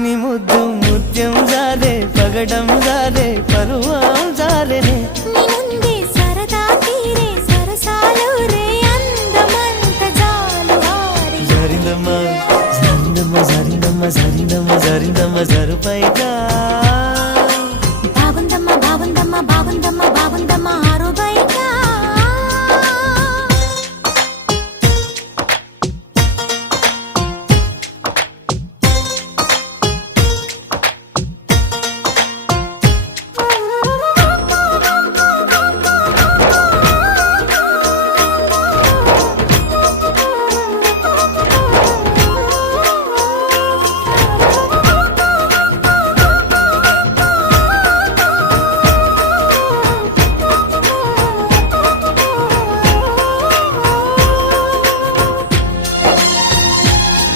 నీ ముద్దు ముత్యం జారే పగడం జారే పరువం జారెనే సరదా తీరే సరసాలు రే అందమంత జాలు జారిందమ్మ జారిందమ్మ జారిందమ్మ జారిందమ్మ జారిందమ్మ